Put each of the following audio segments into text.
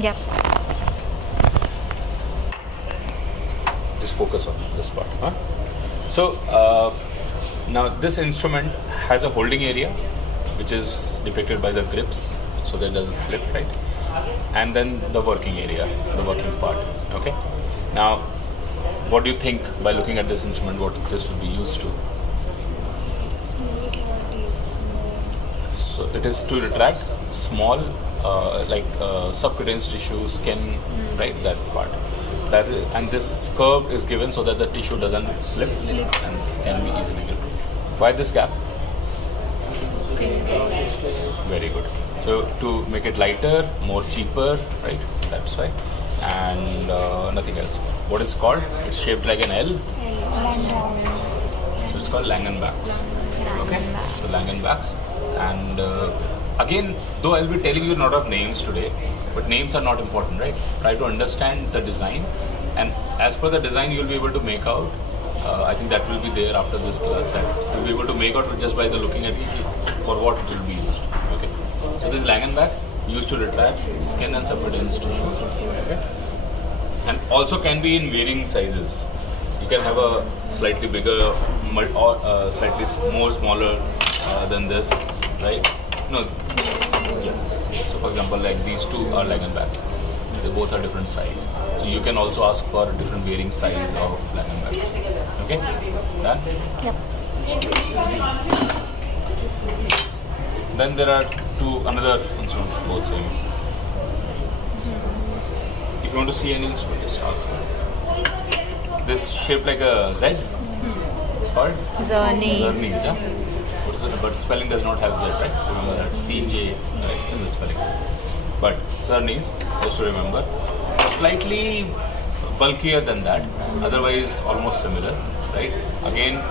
Yep. Just focus on this part. Huh? So now this instrument has a holding area, which is depicted by the grips, so that it doesn't slip, right? And then the working area, the working part. Okay. Now, what do you think by looking at this instrument? What this would be used to? So it is to retract small, subcutaneous tissue, skin, right? That part. That is, and this curve is given so that the tissue doesn't slip and can be easily given. Why this gap? Very good. So to make it lighter, more cheaper, right? That's why. And nothing else. What is called? It's shaped like an L. So it's called Langenbach's. Okay. So Langenbach's. And again, though I'll be telling you a lot of names today, but names are not important, right? Try to understand the design, and as per the design, you'll be able to make out. I think that will be there after this class. That you'll be able to make out just by the looking at it for what it will be used. Okay. So this Langenbach used to retract skin and subcutaneous tissue. Okay. And also can be in varying sizes. You can have a slightly bigger or slightly smaller than this, right? No. Yeah. So for example, like these two are Langenbachs. They both are different size. So you can also ask for a different varying size of Langenbachs. Okay? Done? Yep. Then there are another instrument, both same. If you want to see any instrument, just ask. This shaped like a Z. It's called? Zerny. Zerny, yeah? What is it? But spelling does not have Z, right? Remember that. CJ, right, is the spelling. But Zerny's, just to remember, slightly bulkier than that, otherwise almost similar, right? Again,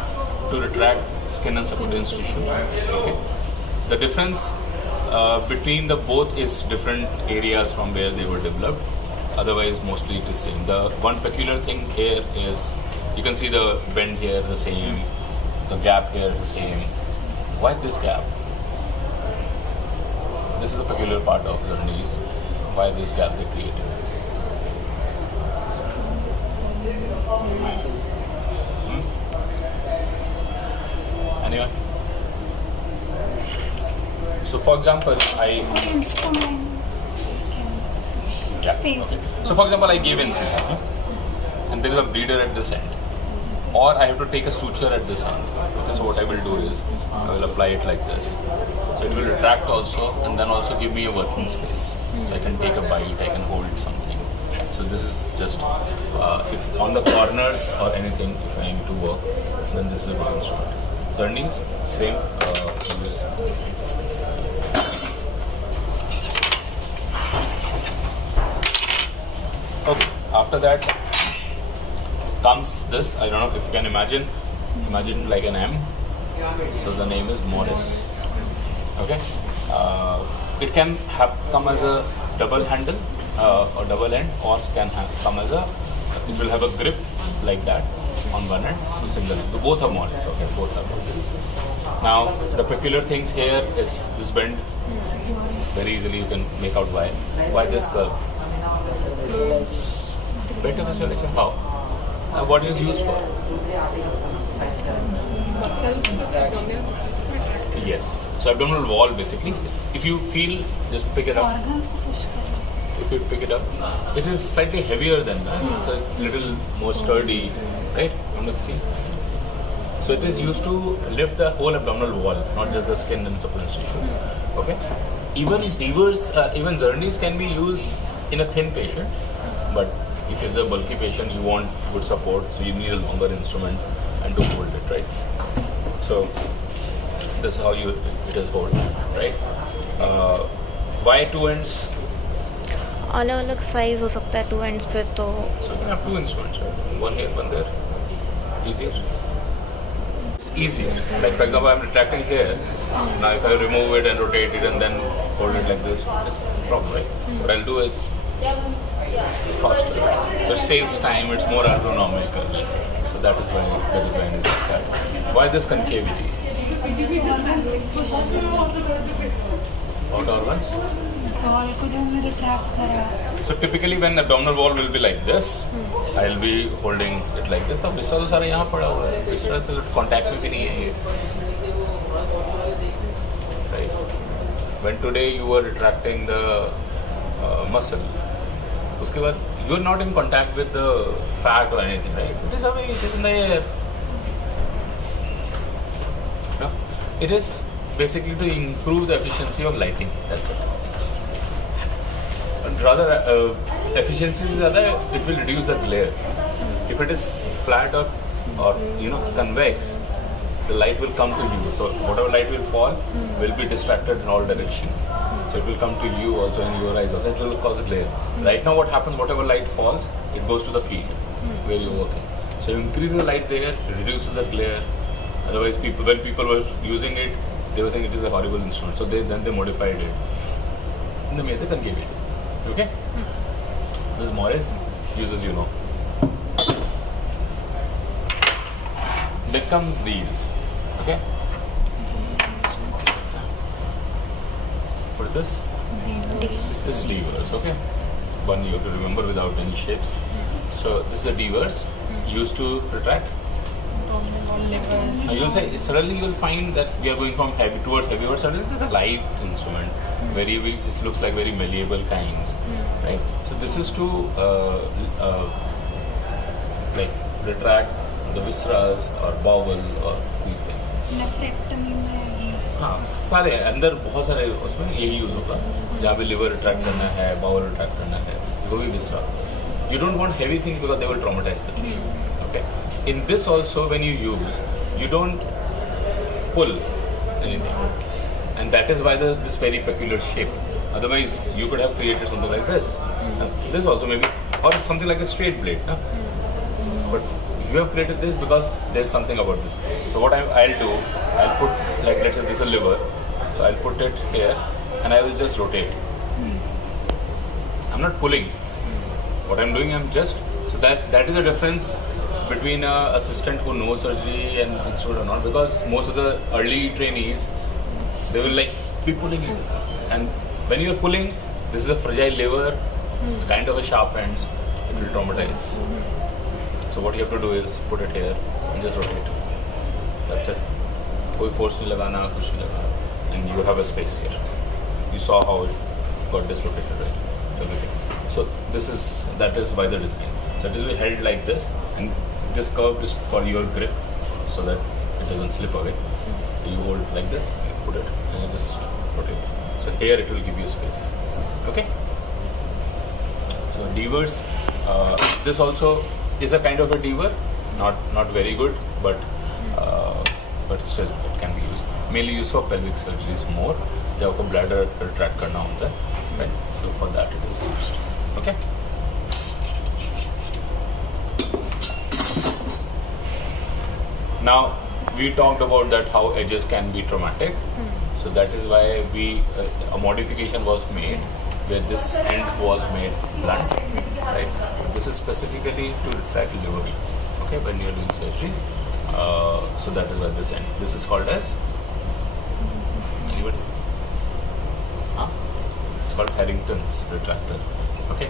to retract skin and subcutaneous tissue. Okay. The difference between the both is different areas from where they were developed. Otherwise, mostly it is same. The one peculiar thing here is you can see the bend here the same, the gap here the same. Why this gap? This is the peculiar part of Zerny's. Why this gap they created? Anyone? So, for example, Okay. So, for example, I give incision, and there is a bleeder at this end, or I have to take a suture at this end. Okay, so what I will do is I will apply it like this. So it will retract also, and then also give me a working space. So I can take a bite, I can hold something. So this is just if on the corners or anything, if I need to work, then this is a good instrument. Zerny's, same use. Okay, after that comes this. I don't know if you can imagine like an M. So the name is Morris. Okay, it can come as a double handle or double end, or can come as it will have a grip like that on one end. So similar, both are Morris. Okay, both are Morris. Now the peculiar things here is this bend. Very easily you can make out why. Why this curve? Better visualization. How? What is used for? Muscles with abdominal muscles. Yes. So abdominal wall basically. If you feel, just pick it up. If you pick it up, it is slightly heavier than that. It's a little more sturdy, right? See. So it is used to lift the whole abdominal wall, not just the skin and subcutaneous tissue. Okay. Even Zerny's can be used in a thin patient, but if it's a bulky patient, you want good support, so you need a longer instrument and to hold it, right? So this is how it is hold, right? Why two ends? अलग size हो सकता है two ends पे तो. So you can have two instruments, right? One here, one there. Easier. It's easier. Like for example, I'm retracting here. Now if I remove it and rotate it and then hold it like this, it's a problem, right? What I'll do is faster. So it saves time, it's more ergonomical. So that is why the design is like that. Why this concavity? What organs? wall को जब मैं retract करा. So typically when abdominal wall will be like this, I'll be holding it like this. तो viscera तो सारा यहाँ पड़ा हुआ है. Viscera से contact में भी नहीं है ये. Right. When today you were retracting the muscle, उसके बाद you are not in contact with the fat or anything, right? It is away. It is in the air. No? It is basically to improve the efficiency of lighting. That's it. And rather, efficiency is other. It will reduce the glare. If it is flat or convex, the light will come to you. So whatever light will fall will be distracted in all direction. So it will come to you also and your eyes also. It will cause a glare. Right now, what happens? Whatever light falls, it goes to the field where you're working. So you increase the light there, it reduces the glare. Otherwise, when people were using it, they were saying it is a horrible instrument. So then they modified it. And they gave it. Okay? This Morris uses, Then comes these. Okay? What is this? This is levers. Okay? One you have to remember without any shapes. So this is a levers used to retract. You'll say suddenly you'll find that we are going from heavy towards heavy, or suddenly there's a light instrument. It looks like very malleable kinds, right? So this is to like retract the visceras or bowel or these things. Nephrectomy में हाँ सारे अंदर बहुत सारे उसमें यही use होगा जहाँ पे लिवर रिट्रैक्ट करना है बाउल रिट्रैक्ट करना है वो भी विसरा you don't want heavy things because they will traumatize the patient. Okay. In this also when you use you don't pull anything and that is why this very peculiar shape. Otherwise you could have created something like this. This also maybe or something like a straight blade. But you have created this because there's something about this. So what I'll do, I'll put like let's say this is a liver. So I'll put it here and I will just rotate. I'm not pulling. What I'm doing, I'm just so that is a difference between an assistant who knows surgery and instrument or not. Because most of the early trainees, they will like be pulling it, and when you're pulling, this is a fragile lever. It's kind of a sharp end. It will traumatize. So what you have to do is put it here and just rotate. That's it. कोई force नहीं लगाना, कुछ नहीं लगाना, and you have a space here. You saw how it got dislocated, right? Everything. So that is by the design. So it is held like this, and this curve is for your grip, so that it doesn't slip away. So you hold it like this, you put it, and you just rotate. So here it will give you space. Okay. So levers. This also is a kind of a lever, not very good, but still it can be used. Mainly used for pelvic surgeries more. जब आपको bladder retract करना होता है, right? So for that it is used. Okay. Now we talked about that how edges can be traumatic. So that is why a modification was made where this end was made blunt, right? This is specifically to retract liver. Okay, when you are doing surgeries. So that is why this end. This is called as anybody? It's called Harrington's retractor. Okay.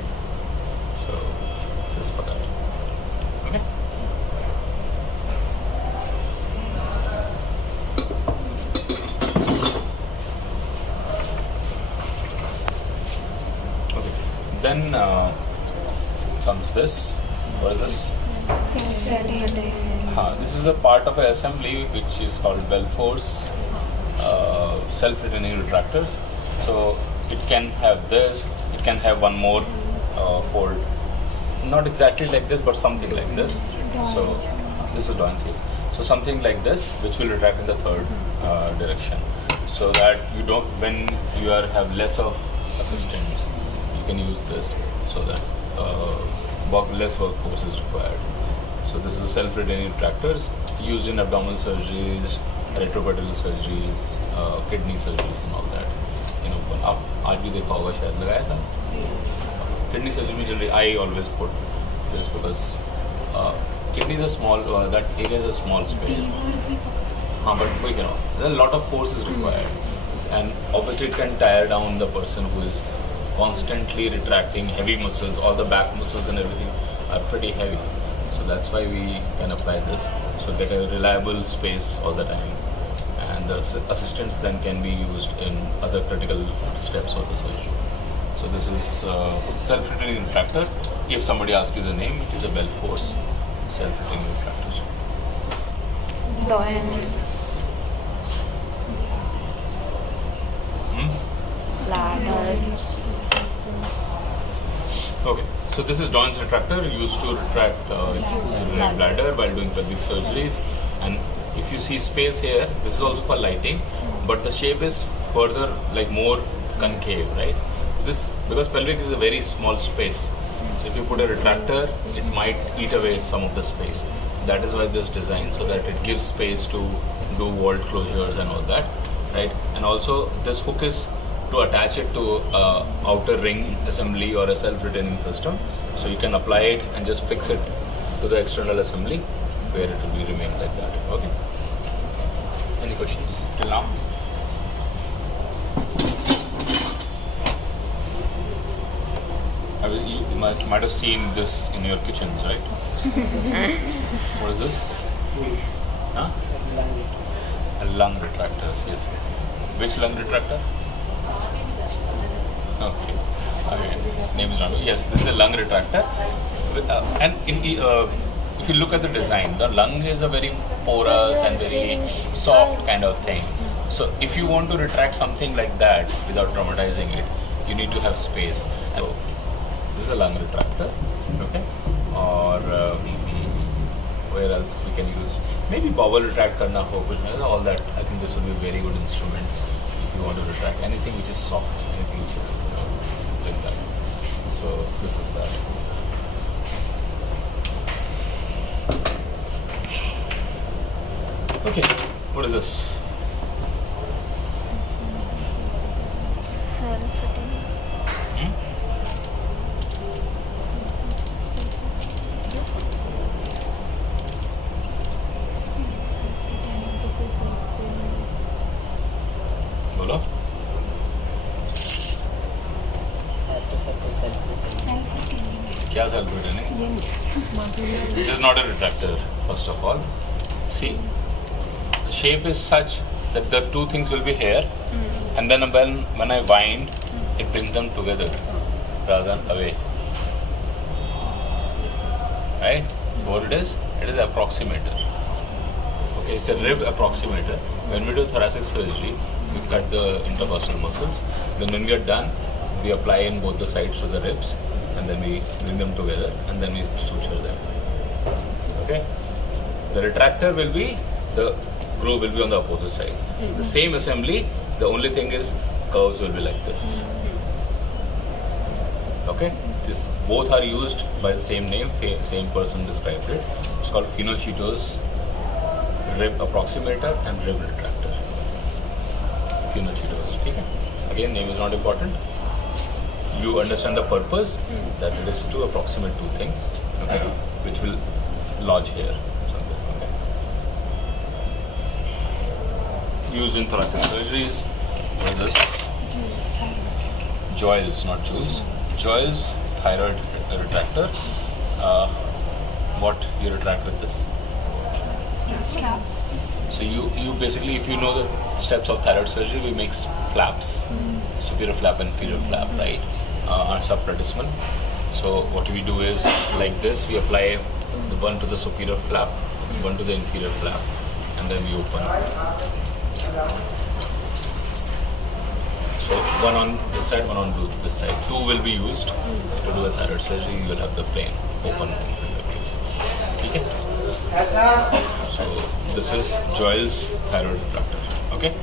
So this is for that. Okay. Okay. Then comes this. What is this? This is a part of an assembly which is called Belfour's self-retaining retractors. So it can have this, it can have one more fold, not exactly like this, but something like this. So this is Doan's. So something like this, which will retract in the third direction, so that you don't, when you have less of assistants, you can use this, so that less workforce is required. So this is self-retaining retractors used in abdominal surgeries, retroperitoneal surgeries, kidney surgeries and all that. You know, आप आज भी देखा होगा शायद लगाया था. Kidney surgery में generally I always put this because kidney is a small, that area is a small space. हाँ, but वही कह रहा हूँ, a lot of force is required. and obviously it can tire down the person who is constantly retracting heavy muscles. All the back muscles and everything are pretty heavy, so that's why we can apply this, so get a reliable space all the time, and the assistance then can be used in other critical steps of the surgery. So this is self-retaining retractor. If somebody asks you the name, it is a Bell Force self-retaining retractor. Bladder. Okay, so this is Doyne's retractor used to retract bladder while doing pelvic surgeries. And if you see space here, this is also for lighting, but the shape is further like more concave, right? This, because pelvic is a very small space, so if you put a retractor, it might eat away some of the space. That is why this design, so that it gives space to do vault closures and all that, right? And also this hook is to attach it to outer ring assembly or a self-retaining system, so you can apply it and just fix it to the external assembly where it will be remain like that. Okay. Any questions till now? You might have seen this in your kitchens, right? What is this? Huh? A lung retractor, yes. Which lung retractor? Okay. Name is not. Yes, this is a lung retractor. And if you look at the design, the lung is a very porous and very soft kind of thing. So if you want to retract something like that without traumatizing it, you need to have space. So this is a lung retractor. Okay. Or where else we can use? Maybe bowel retract karna ho, all that. I think this will be a very good instrument if you want to retract anything which is soft, anything which is like that. So this is that. Okay, what is this? Bolo? क्या self-retaining? It is not a retractor, first of all. See, the shape is such that the two things will be here, and then when I wind, it brings them together rather than away. Right? So what it is? It is an approximator. Okay, it's a rib approximator. When we do thoracic surgery, we cut the intercostal muscles. Then when we are done, we apply in both the sides to the ribs, and then we bring them together, and then we suture them. Okay? The retractor will be, the groove will be on the opposite side. The same assembly, the only thing is curves will be like this. Okay? This both are used by the same name, same person described it. It's called Finochieto's rib approximator and rib retractor. Finochieto's. Okay? Again, name is not important. You understand the purpose, that it is to approximate two things, okay, which will lodge here. Okay. Used in thoracic surgeries. What is this? GAUZE, not JUICE. GAUZE thyroid retractor. What you retract with this? So you basically, if you know the steps of thyroid surgery, we make flaps, superior flap and inferior flap, right? On subplatysmal. So what we do is like this: we apply the one to the superior flap, one to the inferior flap, and then we open. So one on this side, one on this side. Two will be used to do a thyroid surgery. You will have the plane open. Okay. So this is GAUZE thyroid retractor. Okay.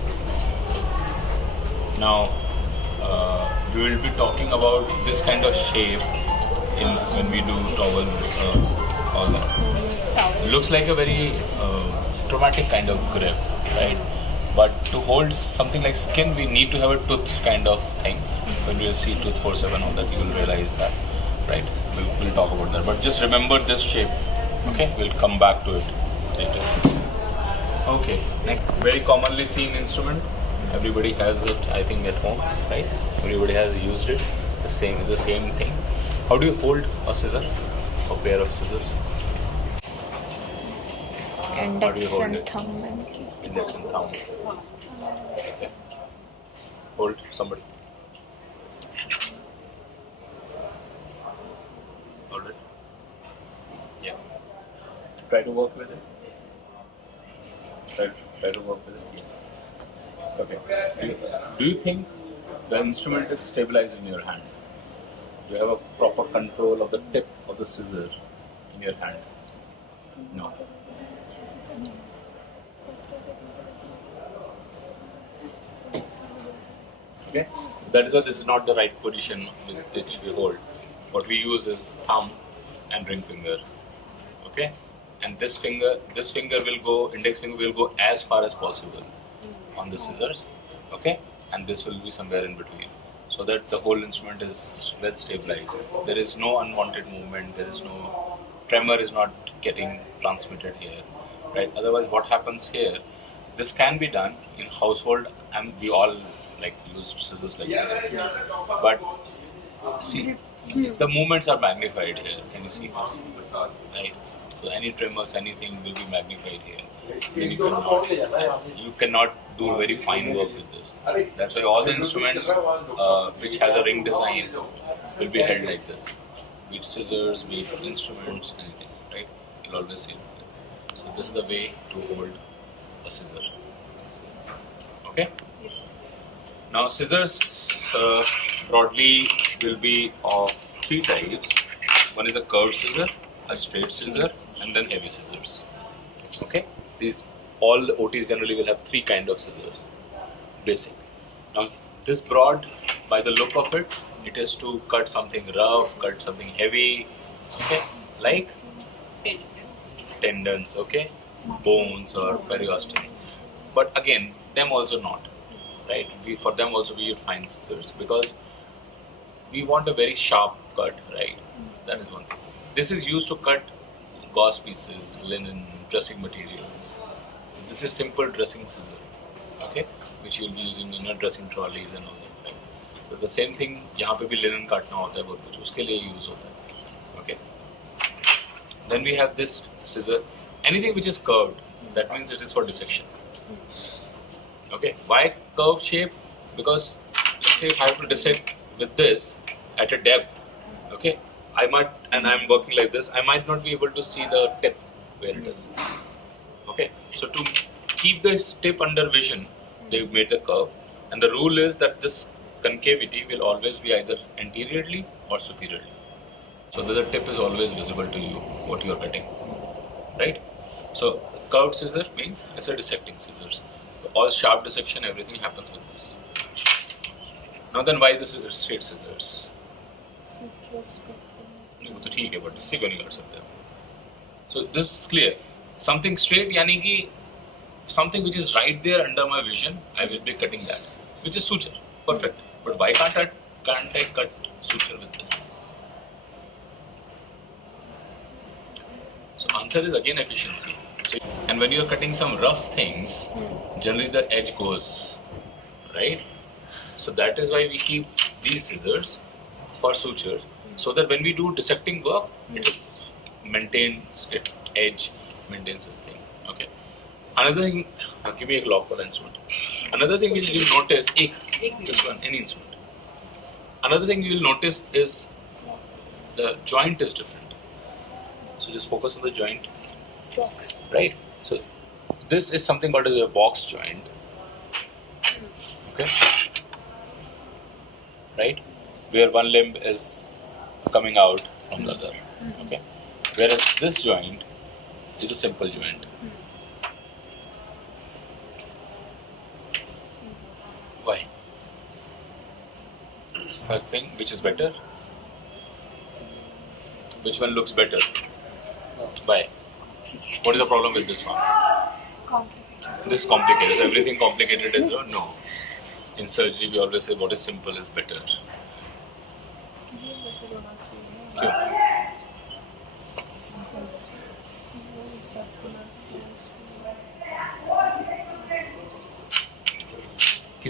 Now we will be talking about this kind of shape when we do towel, all that. It looks like a very traumatic kind of grip, right? But to hold something like skin, we need to have a tooth kind of thing. When we will see tooth forceps and all that, you will realize that, right? We'll talk about that. But just remember this shape. Okay, we'll come back to it later. Okay, next very commonly seen instrument, Everybody has it, I think, at home, right? Everybody has used it. The same thing. How do you hold a scissor? A pair of scissors? How do you Index hold and it? thumb. Index and thumb. Okay. Hold somebody. Hold it. Yeah. Try to work with it. Try to work with it. Yes. Okay. Do you think the instrument is stabilized in your hand? Do you have a proper control of the tip of the scissor in your hand? No. Okay, so that is why this is not the right position with which we hold. What we use is thumb and ring finger. Okay, and this finger will go, index finger will go as far as possible on the scissors. Okay, and this will be somewhere in between, so that the whole instrument is well stabilized. There is no unwanted movement. There is no tremor is not getting transmitted here, right? Otherwise, what happens here? This can be done in household, and we all like use scissors like this. But see, the movements are magnified here. Can you see this? Right. So any tremors, anything will be magnified here. Then you cannot do very fine work with this. That's why all the instruments which has a ring design will be held like this. Be it scissors, be it instruments, anything. Right? You'll always see. So this is the way to hold a scissor. Okay? Yes. Now scissors broadly will be of three types. One is a curved scissor, a straight scissor, and then heavy scissors. Okay? These all OTs generally will have three kind of scissors. Basic. Now this broad, by the look of it, it is to cut something rough, cut something heavy. Okay? Like tendons, okay? Bones or periosteum. But again, them also not. Right? For them also we use fine scissors because we want a very sharp cut, right? That is one thing. This is used to cut gauze pieces, linen, dressing materials. This is simple dressing scissor, okay? Which you will be using in your dressing trolleys and all that. Right? So the same thing, यहाँ पे भी linen काटना होता है बहुत कुछ, उसके लिए use होता है, okay? Then we have this scissor. Anything which is curved, that means it is for dissection. Okay, why curved shape? Because let's say if I have to dissect with this at a depth, okay, I might, and I'm working like this, I might not be able to see the tip where it is. Okay, so to keep this tip under vision, they've made the curve, and the rule is that this concavity will always be either anteriorly or superiorly, so that the tip is always visible to you what you are cutting, right? So curved scissor means it's a dissecting scissors. So all sharp dissection, everything happens with this. Now then, why this is straight scissors? नहीं वो तो ठीक है, but इससे क्यों नहीं कर सकते? So this is clear. Something straight यानी कि something which is right there under my vision, I will be cutting that, which is suture, perfect. But why can't I cut suture with this? So answer is again efficiency. So, and when you are cutting some rough things, generally the edge goes, right? So that is why we keep these scissors for suture, so that when we do dissecting work, it is maintains its edge, maintains this thing. Okay. Another thing, give me a lock for the instrument. Another thing which you will notice, this one, any instrument. Another thing you will notice is the joint is different. So just focus on the joint. Box. Right. So this is something called as a box joint. Okay. Right. Where one limb is coming out from the other. Okay. Whereas this joint is a simple joint. Why? First thing, which is better? Which one looks better? Why? What is the problem with this one? Complicated. This is complicated. Everything complicated is wrong? No. In surgery, we always say what is simple is better. क्यों?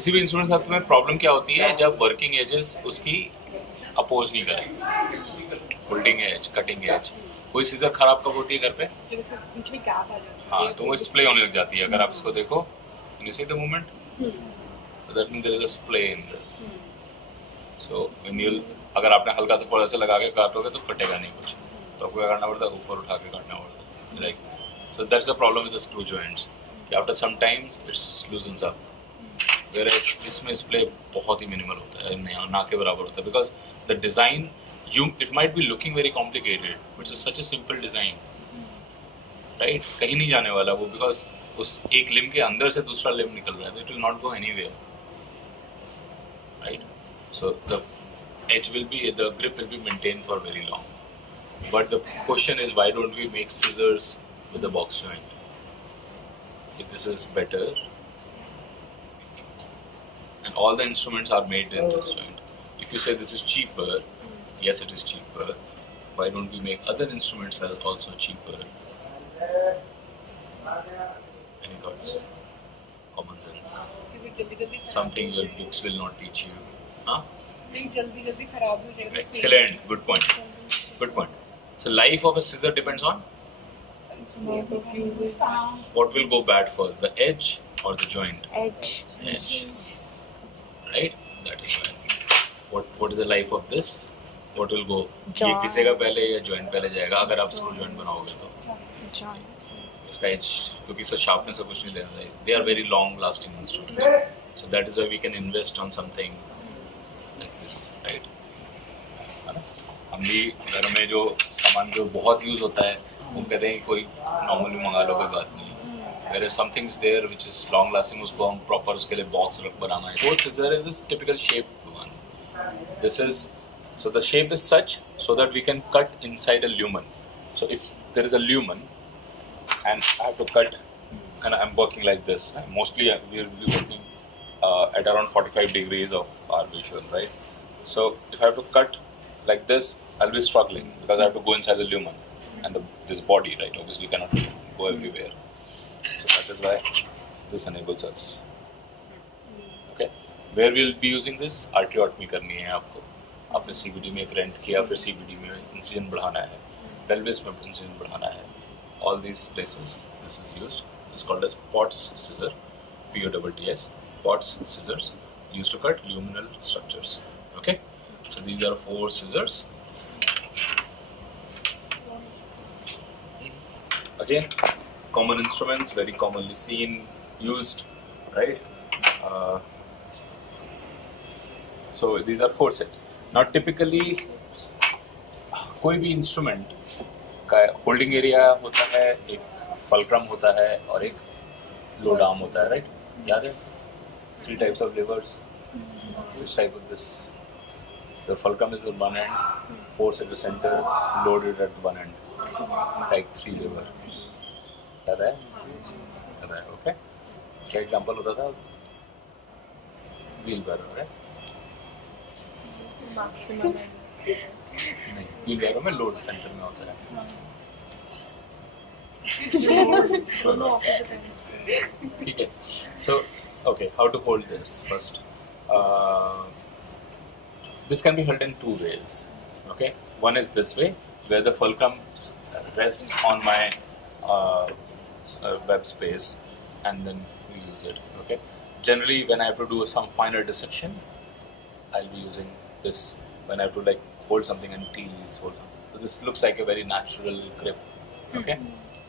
किसी भी instrument के साथ में problem क्या होती है जब वर्किंग एजेस उसकी अपोज नहीं करें, होल्डिंग एज, कटिंग एज। कोई सीजर खराब कब होती है घर पे? जब इसमें बीच में गैप आ जाता है। हाँ, तो वो स्प्ले होने लग जाती है। अगर आप इसको देखो, you see the movement? That means there is a splay in this. So when you, अगर आपने हल्का सा थोड़ा सा लगा के काटोगे तो कटेगा नहीं कुछ, तो आपको क्या करना पड़ता है? ऊपर उठा के काटना पड़ता है, right? So that's the problem with the screw joints. कि after some times it loosens up. Whereas इसमें स्प्ले बहुत ही मिनिमल होता है, ना के बराबर होता है, because the design, it might be looking very complicated, but it's such a simple design, right? कहीं नहीं जाने वाला वो, because उस एक लिम्ब के अंदर से दूसरा लिम्ब निकल रहा है, तो it will not go anywhere, right? So the edge will be, the grip will be maintained for very long. But the question is, why don't we make scissors with the box joint? If this is better, and all the instruments are made in this joint. If you say this is cheaper, yes, it is cheaper. Why don't we make other instruments as also cheaper? Any thoughts? Common sense. Something your books will not teach you. Huh? जल्दी खराब हो जाएगा। Excellent. Good point. Good point. So life of a scissor depends on what will go bad first, the edge or the joint? Edge. Right? That is why. What is the life of this? What will go? ये Joint. घिसेगा पहले या joint पहले जाएगा? अगर आप screw joint बनाओगे तो Joint. इसका edge, क्योंकि इसका sharpness का कुछ नहीं लेना है. They are very long lasting instruments. So that is why we can invest on something like this, right? है ना? हम भी घर में जो सामान जो बहुत यूज होता है, हम कहते हैं कोई नॉर्मली मंगा लो, कोई बात नहीं। There is some things there which is long lasting, उसको हम proper उसके लिए box रख बनाना है। Fourth scissor is this typical shaped one. This is, so the shape is such so that we can cut inside a lumen. So if there is a lumen and I have to cut, and I'm working like this, mostly we will be working at around 45 degrees of our visual, right? So if I have to cut like this, I'll be struggling because I have to go inside the lumen and this body, right? Obviously cannot go everywhere. So that is why this enables us. Okay, where we will be using this? Arteriotomy करनी है आपको। आपने CBD में एक rent किया, फिर CBD में incision बढ़ाना है, pelvis में incision बढ़ाना है। All these places this is used. This is called as Potts scissor, POTTS. Potts scissors used to cut luminal structures. Okay, so these are 4 scissors. Again, common instruments, very commonly seen, used, right? So these are forceps. Now typically, कोई भी instrument का holding area होता है, एक fulcrum होता है और एक लोड आर्म होता है, राइट? याद है? 3 types of levers. Which type of this? The fulcrum is on one end, force at the center, loaded at one end. Type 3 lever. याद है? याद है, okay? क्या एग्जाम्पल होता था? व्हील बैरो, राइट? नहीं, व्हील बैरो में लोड सेंटर में होता है। ठीक है। So, okay, how to hold this first? This can be held in 2 ways. Okay, one is this way, where the fulcrum rests on my web space, and then we use it. Okay, generally when I have to do some finer dissection, I'll be using this. When I have to like hold something and tease, hold something. So this looks like a very natural grip. Okay,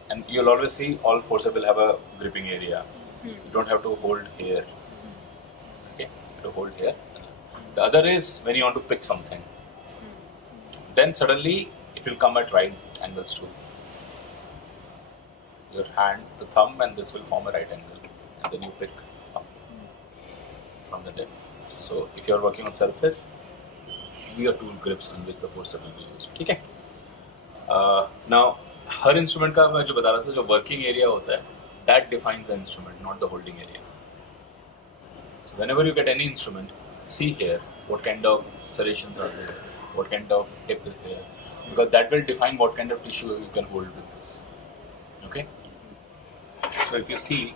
and you'll always see all forceps will have a gripping area. You don't have to hold here. Okay, you have to hold here. The other is when you want to pick something. Then suddenly it will come at right angles too. Your hand, the thumb, and this will form a right angle, and then you pick up from the depth. So if you are working on surface, these are 2 grips on which the forceps will be used. ठीक है? Now हर instrument का मैं जो बता रहा था, जो working area होता है, that defines the instrument, not the holding area. So whenever you get any instrument, see here what kind of serrations are there, what kind of hip is there, because that will define what kind of tissue you can hold with this. Okay? So if you see,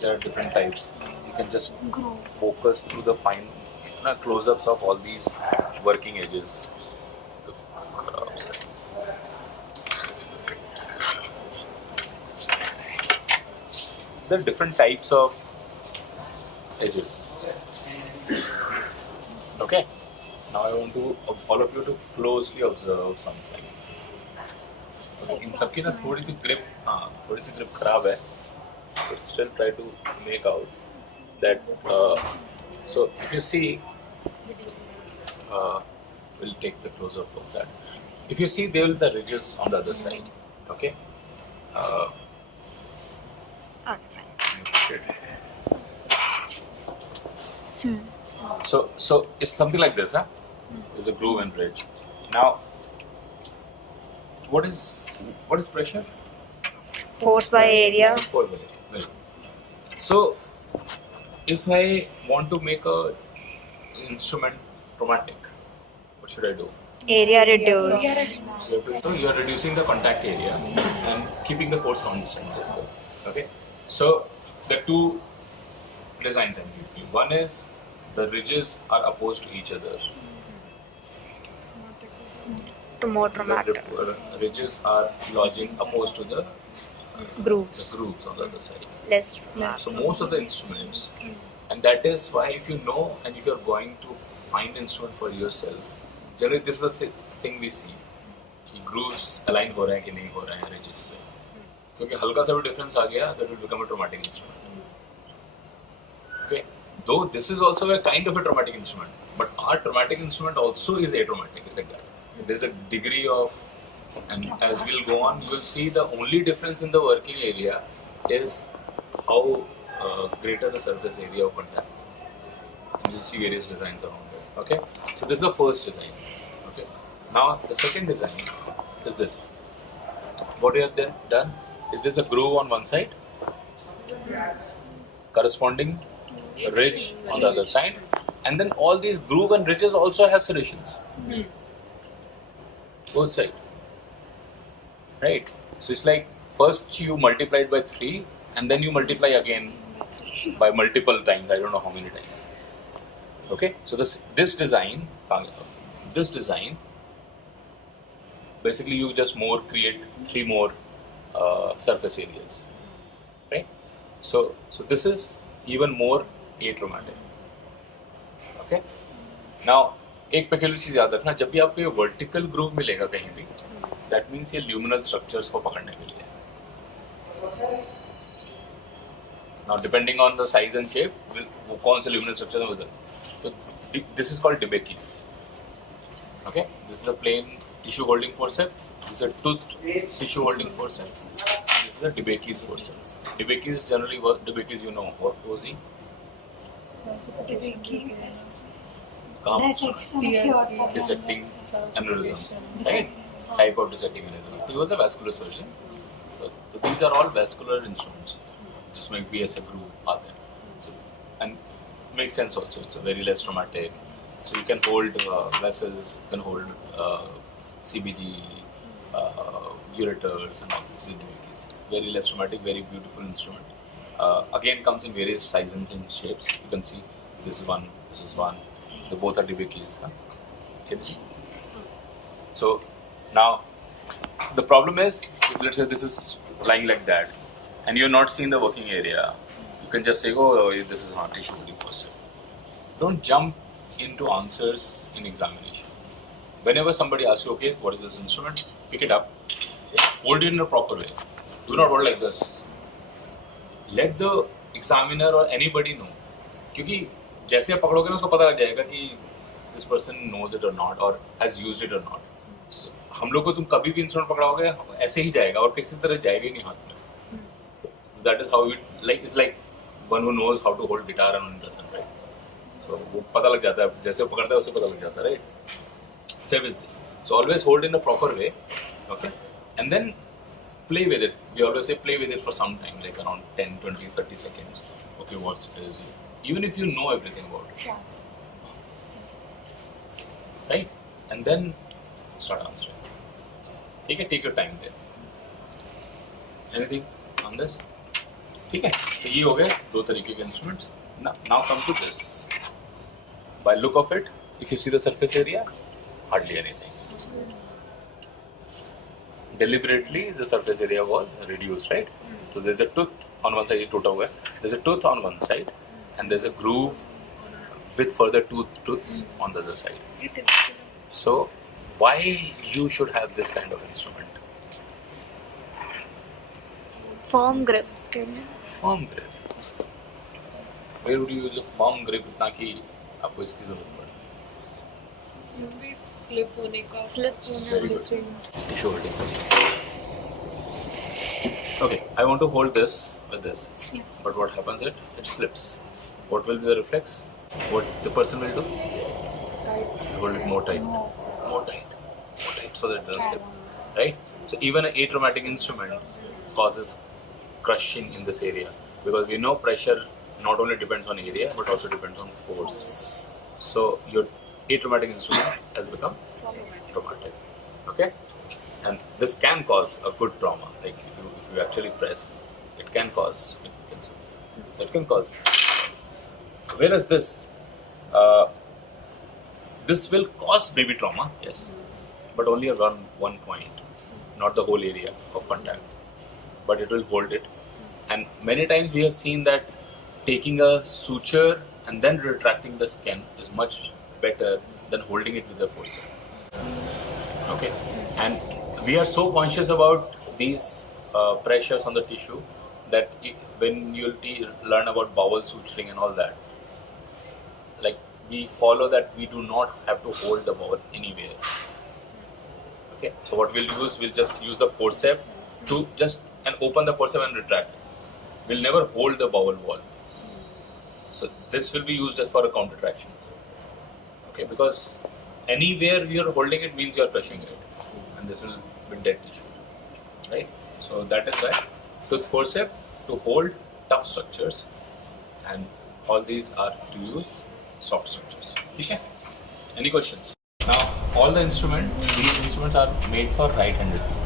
there are different types. you can just focus through the fine close-ups of all these working edges. There are different types of edges. Okay. Now I want to all of you to closely observe some things. Okay. In सबकी ना थोड़ी सी grip खराब है, but still try to make out that. So if you see, we'll take the close up of that. If you see, there will be the ridges on the other side. Okay. So it's something like this, huh? There's a groove and ridge. Now, what is pressure? Force by area. Force by area. Very good. So, if I want to make a instrument traumatic, what should I do? Area reduced. So you are reducing the contact area and keeping the force constant. Okay. So the two designs I'm giving you. One is the ridges are opposed to each other. To more traumatic. The ridges are lodging opposed to the Grooves. grooves on the other side. Less. So most of the instruments, and that is why if you know and if you're going to find instrument for yourself, generally this is the thing we see कि grooves align हो रहे हैं कि नहीं हो रहे हैं ridges से, क्योंकि हल्का सा भी difference आ गया that will become a traumatic instrument. Okay, though this is also a kind of a traumatic instrument, but our traumatic instrument also is atraumatic. It's like that. There's a degree of, and as we'll go on, you'll see the only difference in the working area is how greater the surface area of contact is. And you'll see various designs around it. Okay, so this is the first design. Okay, now the second design is this. What you have then done is there's a groove on one side, corresponding ridge on the other side, and then all these groove and ridges also have serrations. Both sides. Right? So it's like first you multiply it by 3 and then you multiply again by multiple times. I don't know how many times. Okay? So this design, basically you just create 3 more surface areas. Right? So this is even more atraumatic. Okay? Now, एक peculiar चीज याद रखना, जब भी आपको ये vertical groove मिलेगा कहीं भी, that means ये luminal structures को पकड़ने के लिए. Now, depending on the size and shape, वो कौन से luminal structure है उधर. तो this is called Debakey's. Okay, this is a plain tissue holding forceps. This is a toothed tissue holding forceps. This is a Debakey's forceps. Debakey's generally work. Debakey's, you know, what was he? Dissecting aneurysms, right? Type of dissecting aneurysms. He was a vascular surgeon. So these are all vascular instruments. Just make BS a groove आते हैं. So and makes sense also. It's a very less traumatic. So you can hold vessels, you can hold CBG, ureters, and all these. Very less traumatic, very beautiful instrument. Again, comes in various sizes and shapes. You can see this is one, this is one. They both are Debakey's. Okay. So now the problem is, if let's say this is lying like that, and you're not seeing the working area, you can just say, "Oh, this is hard tissue holding forceps." Don't jump into answers in examination. Whenever somebody asks you, "Okay, what is this instrument?" Pick it up, hold it in a proper way. Do not hold like this. Let the examiner or anybody know. क्योंकि जैसे आप पकड़ोगे ना उसको पता लग जाएगा कि this person knows it or not or has used it or not. So, हम लोग को तुम कभी भी इंस्ट्रूमेंट पकड़ाओगे ऐसे ही जाएगा और किसी तरह जाएगा ही नहीं हाथ में. That is how it it's like one who knows how to hold guitar and doesn't, right? So वो पता लग जाता है जैसे पकड़ता है उससे पता लग जाता है, right? Same is this. So always hold in a proper way, okay? And then play with it. We always say play with it for some time, like around 10, 20, 30 seconds. Okay, what it is. Even if you know everything about it. Yes. Right? And then start answering. Take your time there. Anything on this? ठीक है, तो ये हो गए 2 तरीके के instruments. Now come to this. By look of it, if you see the surface area, hardly anything. Deliberately, the surface area was reduced, right? So there's a tooth on one side, there's a tooth on one side, and there's a groove with further tooths on the other side. So why you should have this kind of instrument? Firm grip. Firm grip. Where would you use a firm grip ताकि आपको इसकी जरूरत पड़े? Slip होने का Very good. Tissue holding. Okay, I want to hold this with this, but what happens is it slips. What will be the reflex? What the person will do? Hold it more tight, so that it doesn't slip. Right? So even an atraumatic instrument causes crushing in this area, because we know pressure not only depends on area but also depends on force. So your atraumatic instrument has become traumatic. Okay, and this can cause a good trauma. Like if you actually press, it can cause Whereas this will cause baby trauma, yes, but only around one point, not the whole area of contact. But it will hold it. And many times we have seen that taking a suture and then retracting the skin is much better than holding it with the forceps. Okay, and we are so conscious about these pressures on the tissue that when you'll learn about bowel suturing and all that, like we follow that we do not have to hold the bowel anywhere. Okay, so what we'll just use the forceps to just and open the forceps and retract. We'll never hold the bowel wall. So this will be used for countertractions. Okay, because anywhere we are holding it means you are crushing it, and this will be dead tissue, right? So that is why tooth forceps to hold tough structures, and all these are to use soft structures. Okay? Any questions? Now all the these instruments are made for right-handed people.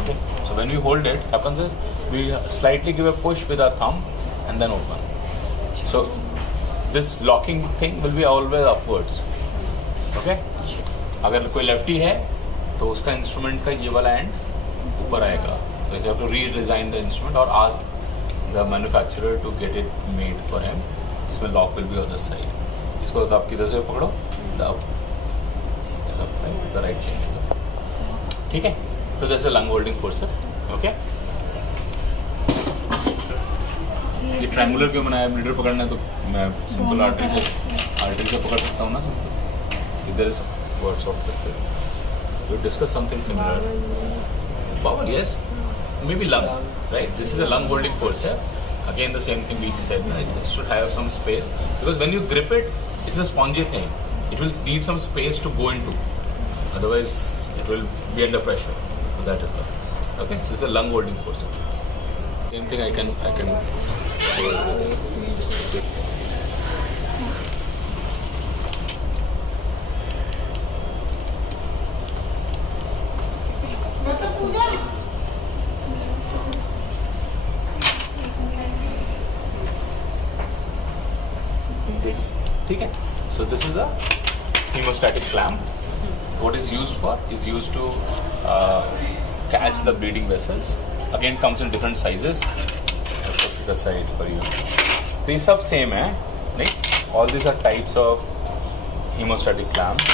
Okay, so when we hold it, happens is we slightly give a push with our thumb and then open. So this locking thing will be always upwards. Okay? अगर कोई lefty है तो उसका instrument का ये वाला and ऊपर आएगा. So you have to redesign the instrument or ask the manufacturer to get it made for him. इसमें lock will be on the side. इसको आप किधर से पकड़ो? The right chain. ठीक है? So this is a lung holding forceps. Okay? ये triangular क्यों बनाया? मिडल पकड़ना है तो मैं सिंपल आर्टरी से पकड़ सकता हूँ ना सब. There is words of that. We discuss something similar. Bowel, yes. Maybe lung, right? This is a lung holding forceps. Again, the same thing we said. Right? It should have some space because when you grip it, it's a spongy thing. It will need some space to go into. Otherwise, it will be under pressure. So that is why. Okay, so this is a lung holding forceps. Same thing I can. This, okay. So this is a hemostatic clamp. What is used for? Is used to catch the bleeding vessels. Again, comes in different sizes. I'll put it aside for you. These सब same है, right? All these are types of hemostatic clamps.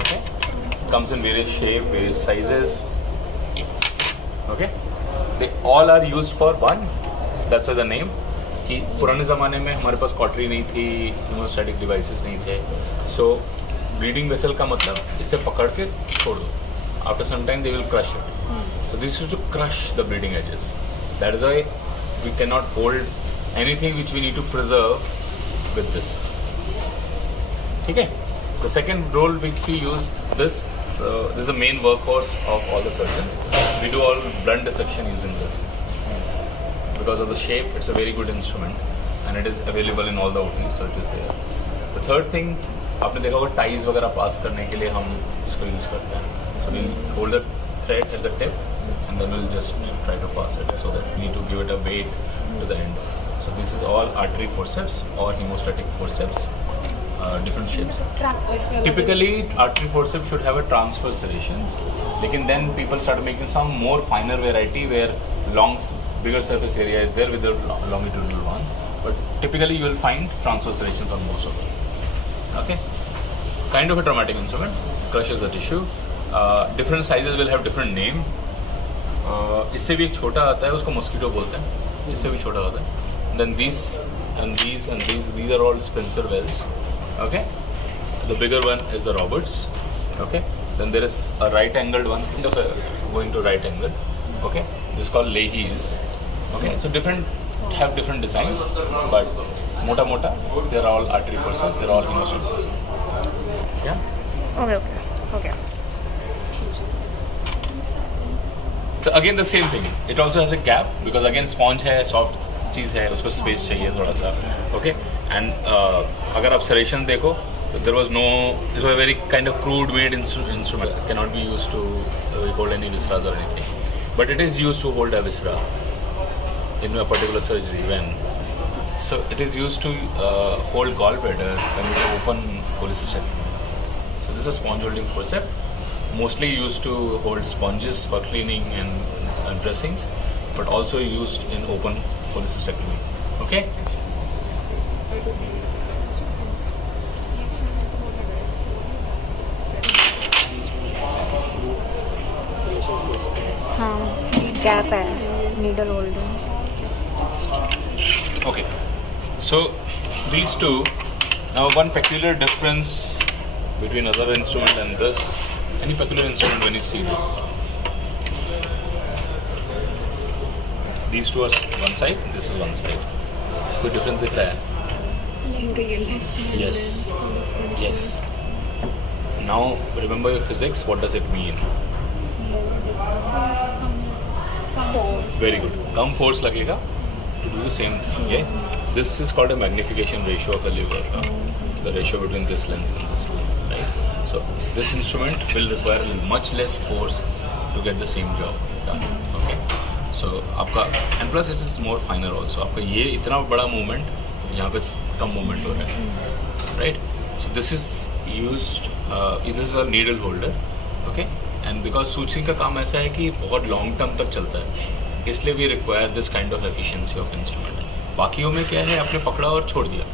Okay, comes in various shape, various sizes. Okay, they all are used for one. That's why the name. कि पुराने ज़माने में हमारे पास cautery नहीं थी, hemostatic devices नहीं थे. So bleeding vessel का मतलब इससे पकड़ के छोड़ दो. After some time they will crush it. So this is to crush the bleeding edges. That is why we cannot hold anything which we need to preserve with this. Okay. The second role which we use this is the main workhorse of all the surgeons. We do all blunt dissection using this. Because of the shape, it's a very good instrument and it is available in all the OTs, so it is there. The third thing, आपने देखा होगा ties वगैरह पास करने के लिए हम इसको use करते हैं. So we'll hold the thread at the tip and then we'll just try to pass it. So that we need to give it a weight to the end. So So this is all artery forceps or hemostatic forceps, different shapes. Typically, artery forceps should have a transverse serrations. Lekin then people start making some more finer variety where bigger surface area is there with the longitudinal ones. But typically, you will find transverse serrations on most of them. Okay, kind of a traumatic instrument, crushes the tissue. Different sizes will have different name. इससे भी एक छोटा आता है, उसको mosquito बोलते हैं. इससे भी छोटा होता है. Then these and these are all Spencer wells. Okay, the bigger one is the Roberts. Okay, then there is a right-angled one. Going to right angle. Okay, this is called Leahy's. Okay, so have different designs, but mota, they're all artery forceps, they're all hemostatic forceps. Yeah? Okay. So again the same thing. It also has a gap because again sponge है, soft चीज़ है, उसको space चाहिए थोड़ा सा. Okay? And अगर आप serration देखो, there was it was a very kind of crude made instrument. It cannot be used to hold any viscera or anything. But it is used to hold a viscera in a particular surgery so it is used to hold gallbladder when it's open cholecystectomy. So this is a sponge holding forceps, mostly used to hold sponges for cleaning and dressings, but also used in open cholecystectomy. Okay? हाँ, gap है needle holding. Okay, so these two. Now one peculiar difference between other instrument and this. Any peculiar instrument when you see this? These two are one side. This is one side. कोई difference दिख रहा है? Yes. Now remember your physics. What does it mean? Very good. Come force लगेगा to do the same thing. Okay? This is called a magnification ratio of a lever. The ratio between this length and this length. Right? So this instrument will require much less force to get the same job done. Okay? So आपका and plus it is more finer also. आपका ये इतना बड़ा movement यहाँ पे कम movement हो रहा है. Right? So this is used. This is a needle holder. Okay? And because suturing का काम ऐसा है कि बहुत long term तक चलता है, इसलिए we require this kind of efficiency of instrument. बाकियों में क्या है, आपने पकड़ा और छोड़ दिया,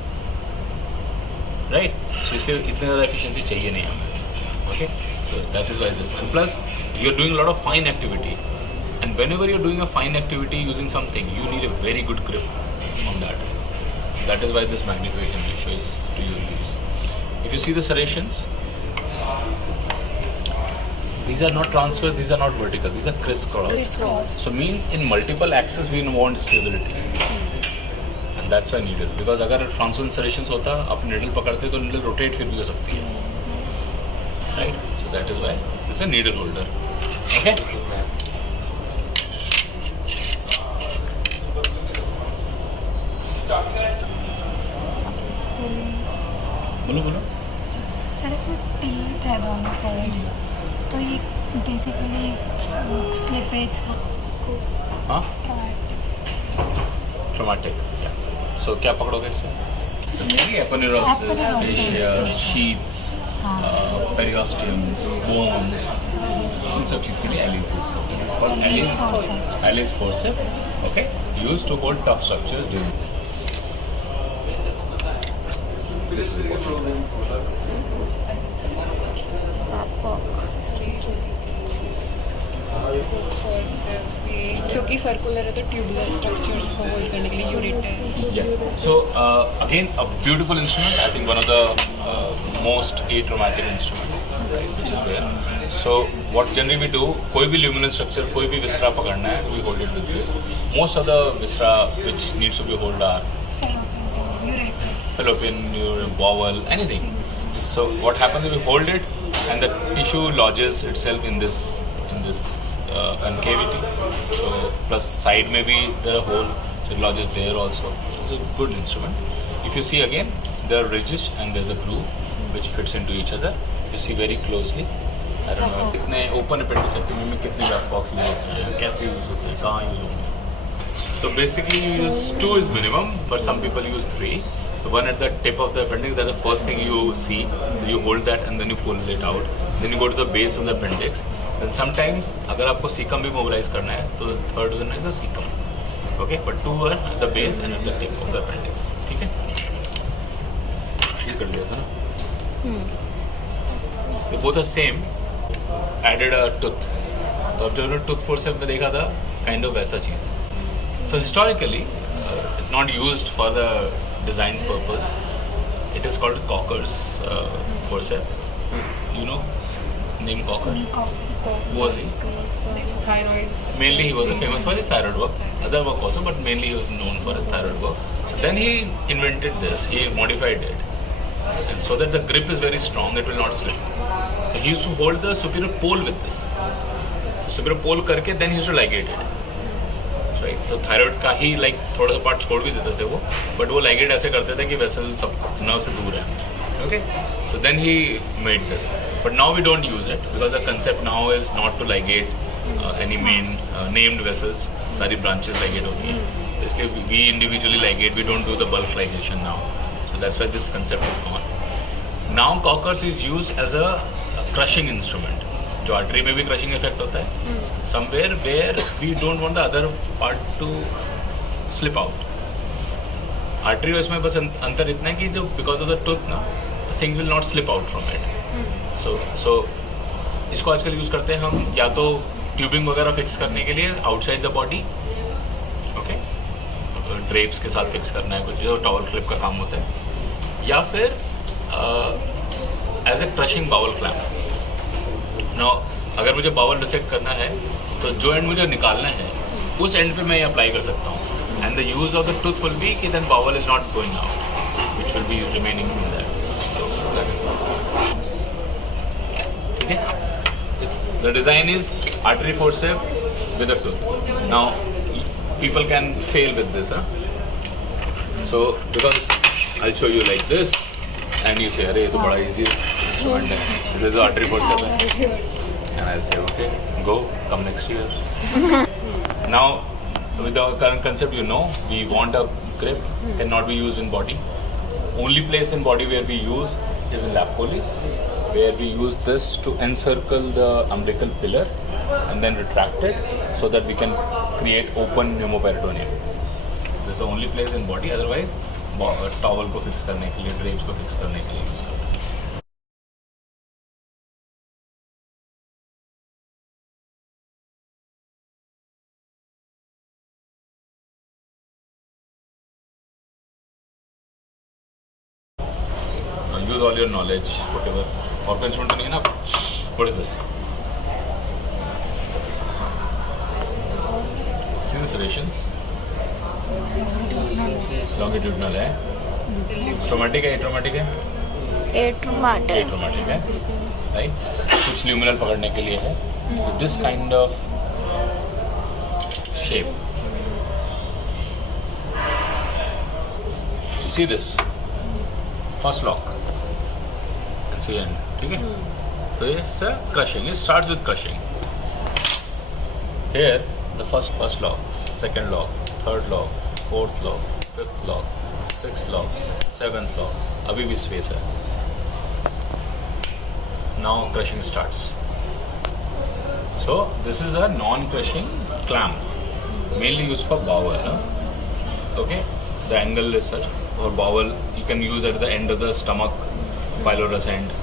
right? So इसके इतने ज़्यादा efficiency चाहिए नहीं हमें. Okay? So that is why this. And plus you are doing a lot of fine activity, and whenever you are doing a fine activity using something, you need a very good grip on that. That is why this magnification ratio is to your use. If you see the serrations, these are not transverse, these are not vertical, these are crisscross. So means in multiple axes we want stability. And that's why needle. Because अगर transverse serrations होता, आप needle पकड़ते तो needle rotate फिर भी हो सकती है. Right? So that is why this is a needle holder. Okay? बोलो. सर इसमें टीथ है दोनों साइड, तो ये बेसिकली स्लिपेज हाँ? Traumatic. Yeah. So क्या पकड़ोगे इससे? So mainly aponeurosis, fascia, sheaths, periosteums, bones. इन सब चीज़ के लिए एलिस यूज करते हैं. It's called Allis forceps. Okay? Used to hold tough structures during. This is important. क्योंकि सर्कुलर है तो ट्यूबुलर स्ट्रक्चर्स को होल्ड करने के लिए ureter. Yes. So again, a beautiful instrument. I think one of the most atraumatic instrument, right? Which is where. So what generally we do, कोई भी luminal structure, कोई भी viscera पकड़ना है, we hold it with this. Most of the viscera which needs to be held are fallopian, bowel, anything. So what happens if we hold it and the tissue lodges itself in this concavity. So plus side maybe there are hole, so it lodges there also. It's a good instrument. If you see again, there are ridges and there's a groove which fits into each other. You see very closely. I don't know कितने open appendicectomy में कितने BABCOCK'S use होते हैं, कैसे use होते हैं, कहाँ use होते हैं. So basically you use 2 is minimum, but some people use 3. The one at the tip of the appendix, that's the first thing you see. You hold that and then you pull it out. Then you go to the base of the appendix. Then sometimes अगर आपको cecum भी mobilize करना है, तो the third one is the cecum. Okay, but 2 are at the base and at the tip of the appendix. ठीक है? ये कर लिया था ना? तो both are same. Added a tooth. तो अब जो tooth forceps में देखा था, kind of वैसा चीज. So historically, it's not used for the design purpose. It is called Cockers forceps. You know, name Cocker. Who was he? Thyroid. Mainly he was famous for his thyroid work. Other work also, but mainly he was known for his thyroid work. So then he invented this. He modified it, and so that the grip is very strong, it will not slip. So he used to hold the superior pole with this. Superior pole करके then he used to ligate it. Right? तो thyroid का ही like थोड़ा सा part छोड़ भी देते थे वो, बट वो लाइगेट ऐसे करते थे कि वेसल सब नर्व से दूर है. Okay, so then he made this, but now we don't use it because the concept now is not to ligate any main named vessels. सारी ब्रांचेस लाइगेट होती हैं, तो इसलिए we individually ligate, we don't do the bulk ligation now. So that's why this concept is gone. Now Kochers is used as a crushing instrument. जो artery में भी crushing effect होता है, somewhere where we don't want the other part to slip out. Artery और इसमें बस अंतर इतना है कि जो बिकॉज ऑफ द टूथ ना, thing will not slip out from it. So इसको आजकल यूज करते हैं हम या तो ट्यूबिंग वगैरह फिक्स करने के लिए outside the body. Okay, drapes के साथ फिक्स करना है कुछ, जो टॉवल क्लिप का काम होता है, या फिर as a crushing bowel clamp. Now, अगर मुझे बाउल डिसेक्ट करना है तो जो एंड मुझे निकालना है उस एंड पे मैं अप्लाई कर सकता हूँ. And the use of the tooth will be कि then bowl is not going out, which will be remaining in that. ठीक है, the design is artery forcep with a tooth. Now people can fail with this. So because I show you like this and you say, अरे ये तो बड़ा easy instrument है, this is artery forceps है, and I'll say, okay, go, come next year. Now, with our current concept, you know, we want a grip, cannot be used in body. Only place in body where we use is in lap pulleys, where we use this to encircle the umbilical pillar and then retract it so that we can create open pneumoperitoneum. This is the only place in body, otherwise towel को fix करने के लिए, drapes को fix करने के लिए use करते हैं. Use all your knowledge, whatever. और कोई इंस्ट्रूमेंट नहीं है ना. What is this? Serrations longitudinal है. ट्रोमेटिक है, एट्रोमेटिक है, एट्रोमेटिक है, राइट. कुछ ल्यूमिनल पकड़ने के लिए है. This kind of shape. See this first lock see end. ठीक है, तो ये sir crushing, it starts with crushing. Here the first lock, second lock, third lock, fourth lock, fifth lock, sixth lock, seventh lock. अभी भी space है. Now crushing starts. So this is a non-crushing clamp, mainly used for bowel. Okay, the angle is such. For bowel, you can use at the end of the stomach, pylorus end,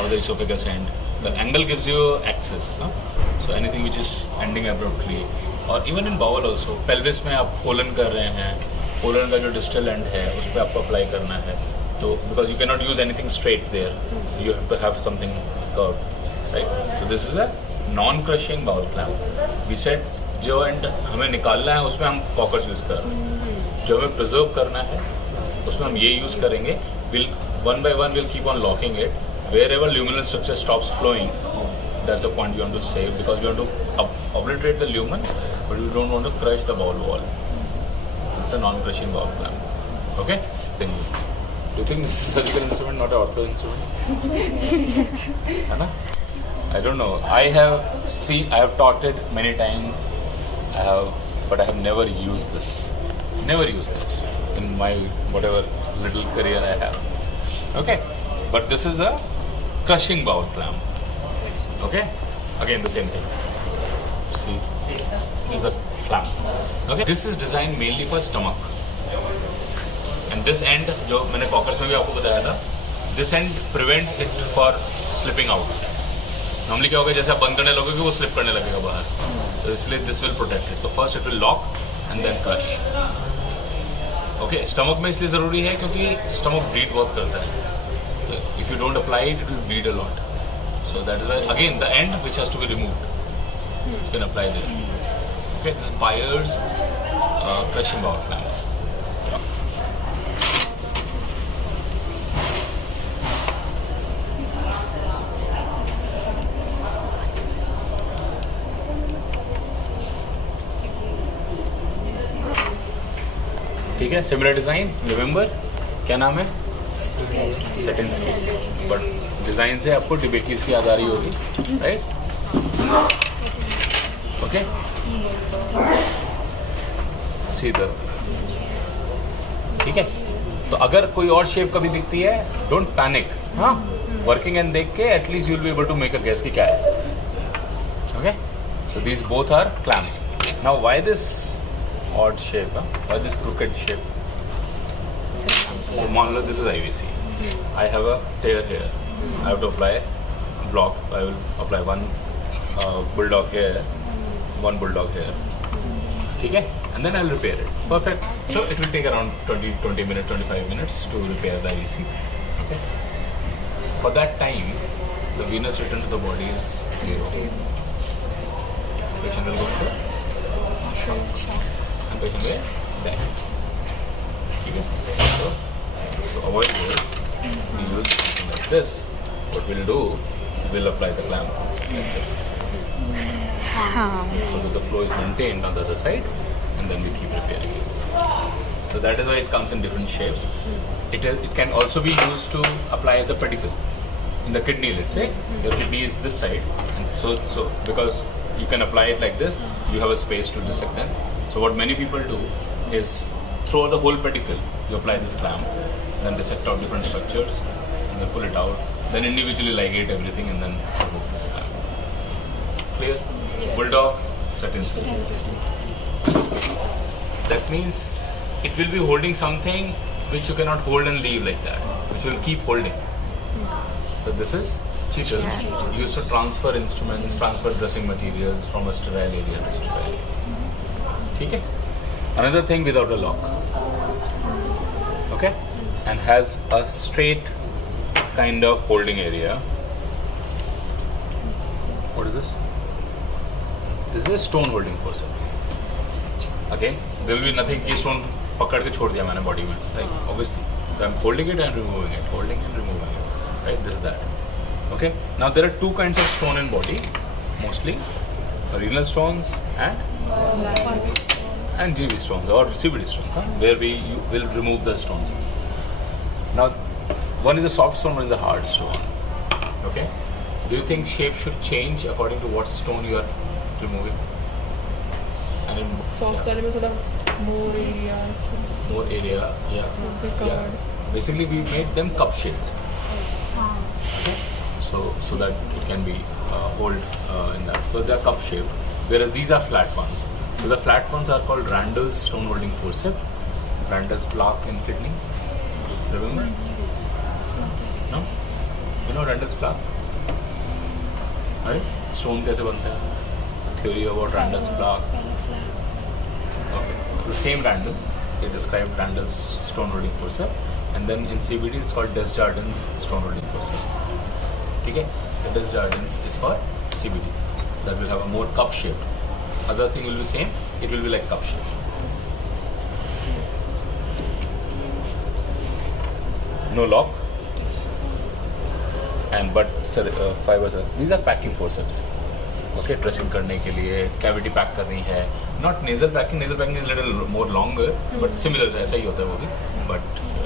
or the esophagus end. The angle gives you access. So anything which is ending abruptly, और even in bowel also. Pelvis में आप colon कर रहे हैं, colon का जो distal end है उस पर आपको अप्लाई करना है, तो because you can not use anything straight there, you have to have something curved, right. So this is a non crushing bowel clamp. We said जो एंड हमें निकालना है उसमें हम कॉकर्स यूज कर रहे हैं, जो हमें प्रिजर्व करना है उसमें हम ये यूज करेंगे. Will one by one will keep on locking it. Wherever luminal structure stops flowing, that's the point you want to save, because you want to obliterate the lumen, but you don't want to crush the bowel wall. It's a non-crushing bowel clamp. Okay? Do you think this is a surgical instrument, not an ortho instrument? Anna? I don't know. I have taught it many times. I have but I have never used this. Never used it in my whatever little career I have. Okay, but this is a crushing bowel clamp. Okay, again the same thing. See, this is a clamp. Okay, this is designed mainly for stomach. And this end, जो मैंने कॉकर्स में भी आपको बताया था, this end prevents it for slipping out. Normally क्या होगा, जैसे आप बंद करने लगोगे वो slip करने लगेगा बाहर. तो इसलिए this will protect it. So first it will lock and then crush. Okay, stomach में इसलिए जरूरी है क्योंकि stomach bleed बहुत करता है. So if you don't apply it, it will bleed a lot. So that is why again the end which has to be removed. You can apply there. Okay, this is Bayer's crushing bowel clamp. ठीक है, similar design. Remember क्या नाम है? Second scale. But design से आपको डिबेकीज की याद आ रही होगी, राइट? ओके, सीधा. ठीक है, तो अगर कोई और शेप कभी दिखती है, डोंट पैनिक. हाँ, वर्किंग एंड देख के at least you will be able to make a guess कि क्या है. Okay, so these both are clamps. Now why this odd shape, or this crooked shape? So, this is IVC. I have a tear here. I have to apply a block. I will apply one bulldog here, one bulldog here. Okay? And then I'll repair it. Perfect. So it will take around 20 minutes, 25 minutes to repair the IVC. Okay? For that time, the venous return to the body is 0. Patient will go through. And patient will die. Okay? So, to avoid this, we use something like this. What we'll do, we'll apply the clamp like this. So that the flow is maintained on the other side, and then we keep repairing it. So that is why it comes in different shapes. It can also be used to apply the pedicle in the kidney. Let's say your kidney is this side, and so because you can apply it like this, you have a space to dissect them. So what many people do is throw the whole pedicle. You apply this clamp, then dissect out different structures, and then pull it out. Then individually ligate everything, and then remove this clamp. Clear? Bulldog, certain. That means it will be holding something which you cannot hold and leave like that, which will keep holding. So this is Sutures, used to transfer instruments, transfer dressing materials from a sterile area to sterile area. Okay? Another thing without a lock. Okay? And has a straight kind of holding area. What is this? This is a stone holding forceps. Again, there will be nothing कि stone पकड़ के छोड़ दिया मैंने body में, right? Obviously, so I'm holding it and removing it, holding and removing it, right? This is that. Okay. Now there are two kinds of stone in body, mostly renal stones and GB stones or CBD stones, where you will remove the stones. Now, one is a soft stone, one is a hard stone. Okay. Do you think shape should change according to what stone you are removing? Soft करने में थोड़ा more area, yeah. Basically, we made them cup shaped. Okay. So that it can be hold in that. So they are cup shaped, whereas these are flat ones. So the flat ones are called Randall's stone holding forceps. Randall's plaque in kidney. Remember? No? You know Randall's plaque? Right? Stone कैसे बनते हैं? Theory about Randall's plaque. Okay. So the same Randall, they described Randall's stone holding forceps, and then in CBD it's called Desjardins stone holding forceps. Okay? The Desjardins is for CBD. That will have a more cup shape. Other thing will be same. It will be like cup shape. No lock. And but fibers are. These are packing forceps. Okay, dressing करने के लिए, cavity pack करनी है. Not nasal packing. Nasal packing is a little more longer, but similar ऐसा ही होता है वो भी. But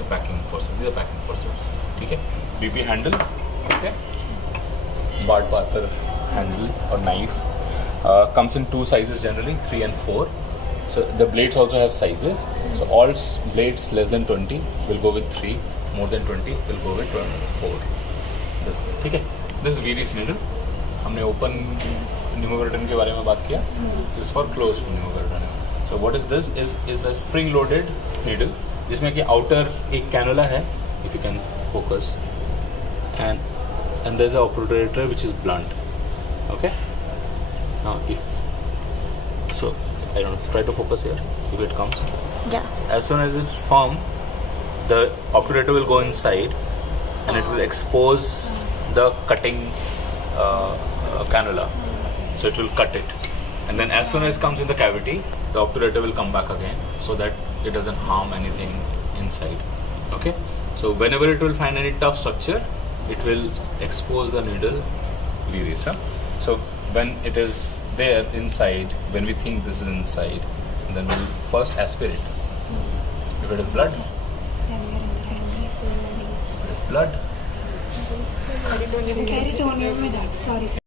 packing forceps. These are packing forceps. ठीक है? BP handle. Okay. Bart Parker handle or knife. Comes in two sizes generally, 3 and 4. So the blades also have sizes. So all blades less than 20 will go with 3, more than 20 will go with 4. ठीक है? This is Viris needle. हमने open pneumoperitoneum के बारे में बात किया. This is for closed pneumoperitoneum. So what is this? Is a spring-loaded needle जिसमें कि outer एक cannula है. If you can focus, and there is a operator which is blunt. Okay. Now if so, I don't know. Try to focus here. If it comes. Yeah. As soon as it's formed, the operator will go inside, and it will expose the cutting cannula. So it will cut it, and then as soon as it comes in the cavity, the operator will come back again, so that it doesn't harm anything inside. Okay. So whenever it will find any tough structure, it will expose the needle. So when it is there inside, when we think this is inside, then we'll first aspirate. If it is blood, blood. Peritoneum में जाके, sorry sir.